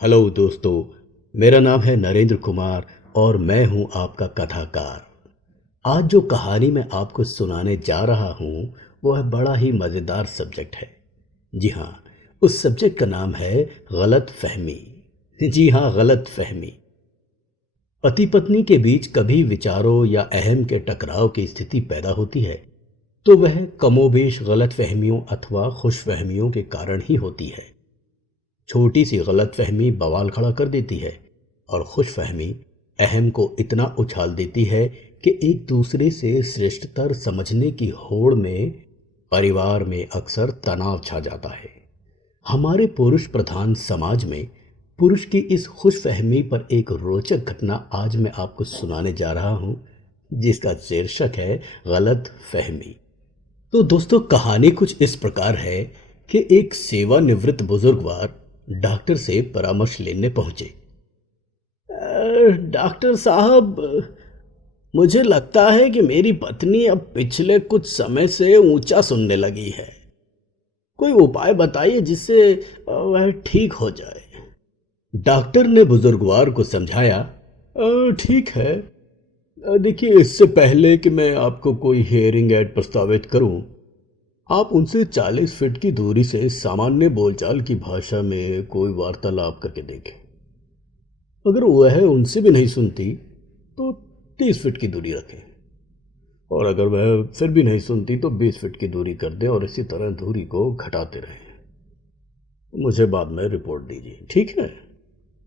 Hello दोस्तों। मेरा नाम है नरेंद्र कुमार और मैं हूं आपका कथाकार। आज जो कहानी मैं आपको सुनाने जा रहा हूं वो है बड़ा ही मज़ेदार सब्जेक्ट है। जी हाँ, उस सब्जेक्ट का नाम है गलत फहमी। जी हाँ, गलत फहमी। पति पत्नी के बीच कभी विचारों या अहम के टकराव की स्थिति पैदा होती है तो वह कमोबेश गलत फहमियों अथवा खुश फहमियों के कारण ही होती है। छोटी सी गलतफहमी बवाल खड़ा कर देती है और खुशफहमी अहम को इतना उछाल देती है कि एक दूसरे से श्रेष्ठतर समझने की होड़ में परिवार में अक्सर तनाव छा जाता है। हमारे पुरुष प्रधान समाज में पुरुष की इस खुशफहमी पर एक रोचक घटना आज मैं आपको सुनाने जा रहा हूं, जिसका शीर्षक है गलत फहमी। तो दोस्तों, कहानी कुछ इस प्रकार है कि एक सेवानिवृत्त बुजुर्गवार डॉक्टर से परामर्श लेने पहुंचे। डॉक्टर साहब, मुझे लगता है कि मेरी पत्नी अब पिछले कुछ समय से ऊंचा सुनने लगी है। कोई उपाय बताइए जिससे वह ठीक हो जाए। डॉक्टर ने बुजुर्गवार को समझाया, ठीक है, देखिए, इससे पहले कि मैं आपको कोई हियरिंग एड प्रस्तावित करूं, आप उनसे 40 फीट की दूरी से सामान्य बोलचाल की भाषा में कोई वार्तालाप करके देखें। अगर वह उनसे भी नहीं सुनती तो 30 फीट की दूरी रखें, और अगर वह फिर भी नहीं सुनती तो 20 फीट की दूरी कर दें, और इसी तरह दूरी को घटाते रहें। मुझे बाद में रिपोर्ट दीजिए, ठीक है?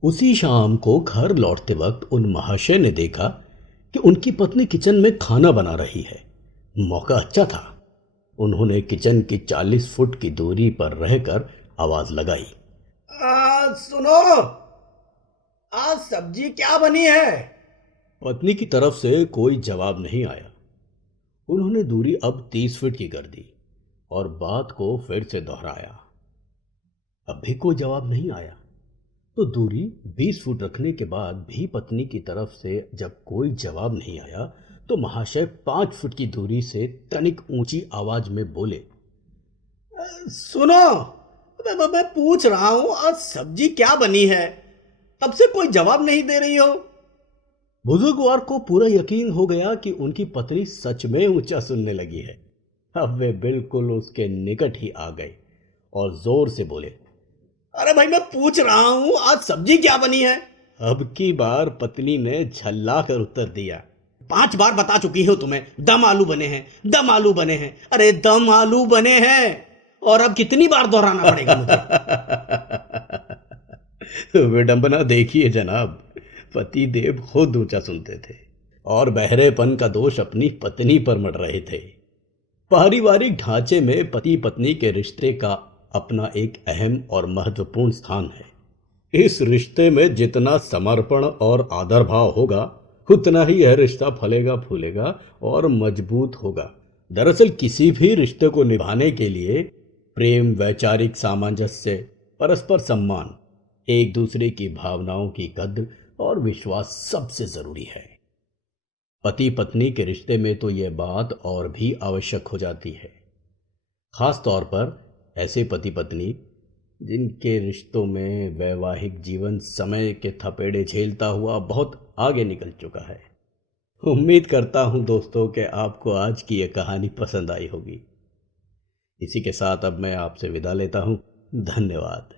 उसी शाम को घर लौटते वक्त उन महाशय ने देखा कि उनकी पत्नी किचन में खाना बना रही है। मौका अच्छा था। उन्होंने किचन की 40 फुट की दूरी पर रहकर आवाज लगाई, सुनो, आज सब्जी क्या बनी है? पत्नी की तरफ से कोई जवाब नहीं आया। उन्होंने दूरी अब 30 फीट की कर दी और बात को फिर से दोहराया। अब भी कोई जवाब नहीं आया। तो दूरी 20 फुट रखने के बाद भी पत्नी की तरफ से जब कोई जवाब नहीं आया तो महाशय 5 फुट की दूरी से तनिक ऊंची आवाज में बोले, सुनो, मैं पूछ रहा हूं आज सब्जी क्या बनी है? तब से कोई जवाब नहीं दे रही हो। बुजुर्गवार को पूरा यकीन हो गया कि उनकी पत्नी सच में ऊंचा सुनने लगी है। अब वे बिल्कुल उसके निकट ही आ गए और जोर से बोले, अरे भाई, मैं पूछ रहा हूं आज सब्जी क्या बनी है? अब की बार पत्नी ने झल्ला कर उत्तर दिया, 5 बार बता चुकी हो तुम्हें, दम आलू बने हैं, दम आलू बने हैं। अरे दम आलू बने हैं, और अब कितनी बार दोहराना पड़ेगा मुझे? विडंबना देखिए जनाब, पति देव खुद ऊंचा सुनते थे और बहरेपन का दोष अपनी पत्नी पर मढ़ रहे थे। पारिवारिक ढांचे में पति पत्नी के रिश्ते का अपना एक अहम और महत्वपूर्ण स्थान है। इस रिश्ते में जितना समर्पण और आदर भाव होगा उतना ही यह रिश्ता फलेगा फूलेगा और मजबूत होगा। दरअसल किसी भी रिश्ते को निभाने के लिए प्रेम, वैचारिक सामंजस्य, परस्पर सम्मान, एक दूसरे की भावनाओं की कद्र और विश्वास सबसे जरूरी है। पति पत्नी के रिश्ते में तो यह बात और भी आवश्यक हो जाती है, खास तौर पर ऐसे पति पत्नी जिनके रिश्तों में वैवाहिक जीवन समय के थपेड़े झेलता हुआ बहुत आगे निकल चुका है। उम्मीद करता हूं दोस्तों कि आपको आज की यह कहानी पसंद आई होगी। इसी के साथ अब मैं आपसे विदा लेता हूं। धन्यवाद।